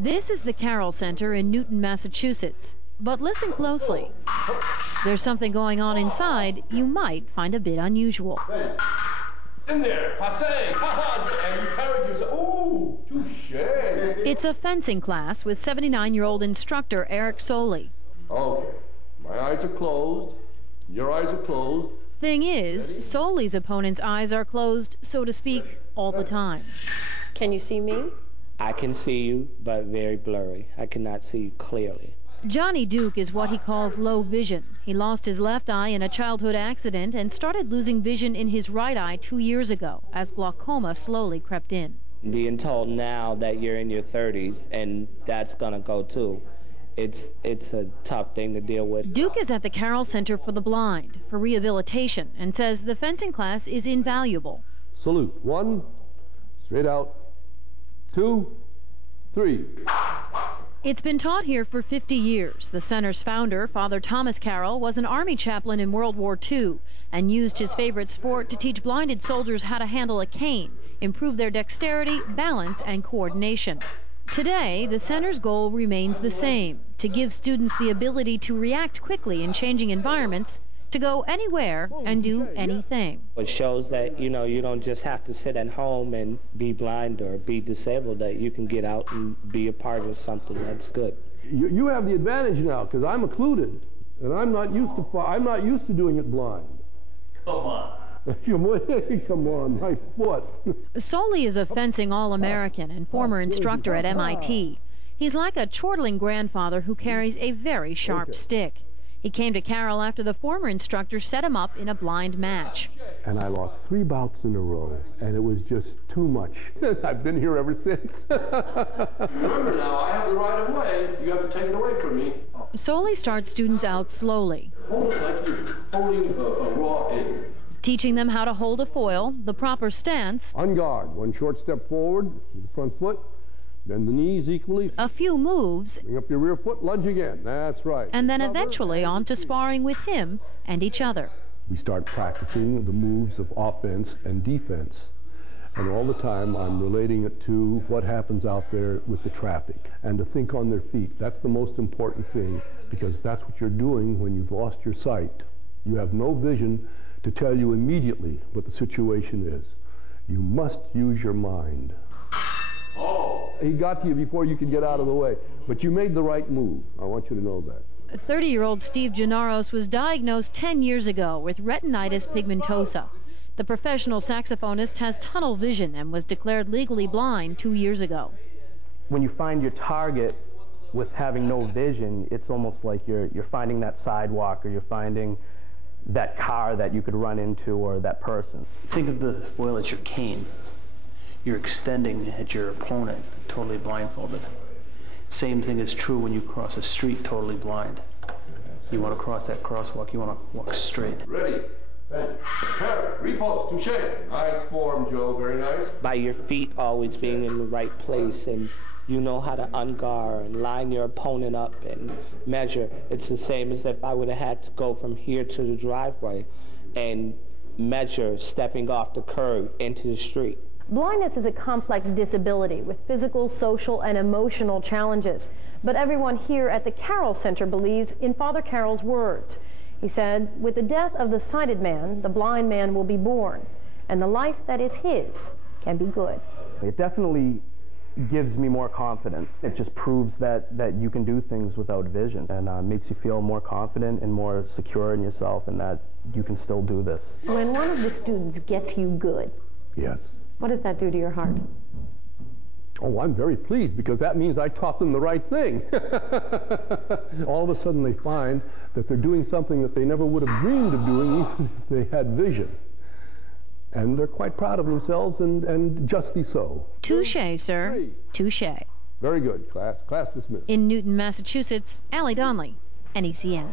This is the Carroll Center in Newton, Massachusetts. But listen closely. There's something going on inside you might find a bit unusual. In there, passe, and you carried yourself. Ooh, touché. It's a fencing class with 79-year-old instructor Sollee. Okay, my eyes are closed. Your eyes are closed. Thing is, Sollee's opponent's eyes are closed, so to speak, all the time. Can you see me? I can see you, but very blurry. I cannot see you clearly. Johnny Duke is what he calls low vision. He lost his left eye in a childhood accident and started losing vision in his right eye 2 years ago as glaucoma slowly crept in. Being told now that you're in your 30s and that's gonna go too, it's a tough thing to deal with. Duke is at the Carroll Center for the Blind for rehabilitation and says the fencing class is invaluable. Salute. 1, straight out. 2, 3. It's been taught here for 50 years. The center's founder, Father Thomas Carroll, was an Army chaplain in World War II and used his favorite sport to teach blinded soldiers how to handle a cane, improve their dexterity, balance, and coordination. Today, the center's goal remains the same, to give students the ability to react quickly in changing environments, to go anywhere and do anything. It shows that, you don't just have to sit at home and be blind or be disabled, that you can get out and be a part of something that's good. You have the advantage now, because I'm occluded, and I'm not used to doing it blind. Come on. Come on, my foot. Sollee is a fencing All-American and former instructor at MIT. He's like a chortling grandfather who carries a very sharp stick. He came to Carroll after the former instructor set him up in a blind match. And I lost 3 bouts in a row, and it was just too much. I've been here ever since. Remember now, I have the right of way. You have to take it away from me. Sollee starts students out slowly. Hold it like you're holding a raw egg. Teaching them how to hold a foil, the proper stance. On guard, 1 short step forward, with the front foot. Bend the knees equally. A few moves. Bring up your rear foot, lunge again. That's right. And then eventually on to sparring with him and each other. We start practicing the moves of offense and defense. And all the time I'm relating it to what happens out there with the traffic. And to think on their feet. That's the most important thing, because that's what you're doing when you've lost your sight. You have no vision to tell you immediately what the situation is. You must use your mind. He got to you before you could get out of the way. But you made the right move. I want you to know that. 30-year-old Steve Gennaros was diagnosed 10 years ago with retinitis pigmentosa. The professional saxophonist has tunnel vision and was declared legally blind 2 years ago. When you find your target with having no vision, it's almost like you're finding that sidewalk, or you're finding that car that you could run into, or that person. Think of the foil as your cane. You're extending at your opponent, totally blindfolded. Same thing is true when you cross a street totally blind. You want to cross that crosswalk, you want to walk straight. Ready, repose, touché. Nice form, Joe, very nice. By your feet always being in the right place, and you know how to unguard and line your opponent up and measure. It's the same as if I would have had to go from here to the driveway and measure stepping off the curb into the street. Blindness is a complex disability with physical, social, and emotional challenges. But everyone here at the Carroll Center believes in Father Carroll's words. He said, with the death of the sighted man, the blind man will be born, and the life that is his can be good. It definitely gives me more confidence. It just proves that you can do things without vision, and makes you feel more confident and more secure in yourself, and that you can still do this. When one of the students gets you good, yes. What does that do to your heart? Oh, I'm very pleased, because that means I taught them the right thing. All of a sudden they find that they're doing something that they never would have dreamed of doing even if they had vision. And they're quite proud of themselves, and justly so. Touché, sir. Touché. Very good, class. Class dismissed. In Newton, Massachusetts, Allie Donnelly, NECN.